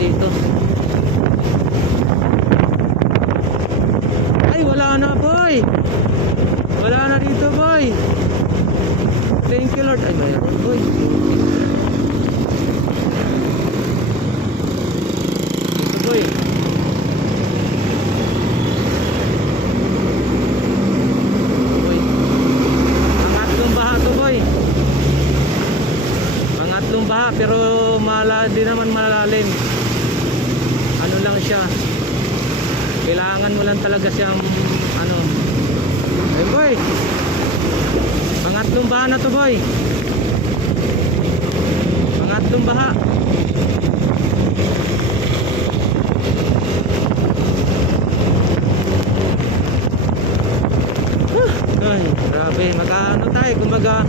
dito. Ay, wala na, boy. Wala na dito, boy. Thank you, Lord. Ay, mayroon, boy. Dito, boy. Boy. Pangatlong baha boy. Pangatlong baha, pero mala, di naman malalim. Kailangan mo lang talaga siyang ano. Eh boy. Pangatlong baha na to boy. Pangatlong baha. Ah, Ay, grabe. Magkaano tayo? Kumbaga,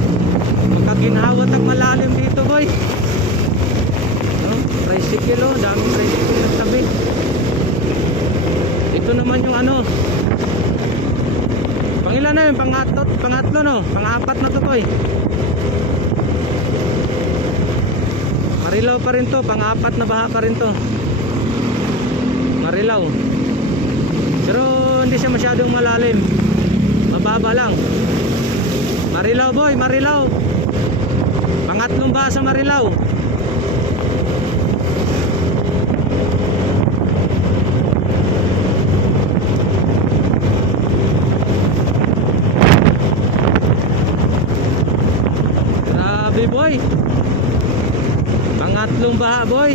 magkaginhawat at malalim dito, boy. No? Tricycle, oh. Daming tricycle. Ito naman yung ano. Pangilan na yun? Pangatlo, pangatlo, no? Pangapat na to, boy. Marilaw pa rin to. Pangapat na baha pa rin to. Marilaw. Pero hindi siya masyadong malalim. Mababa lang. Marilaw boy, Marilaw. Pangatlong ba sa Marilaw? boy. Pangatlong baha boy.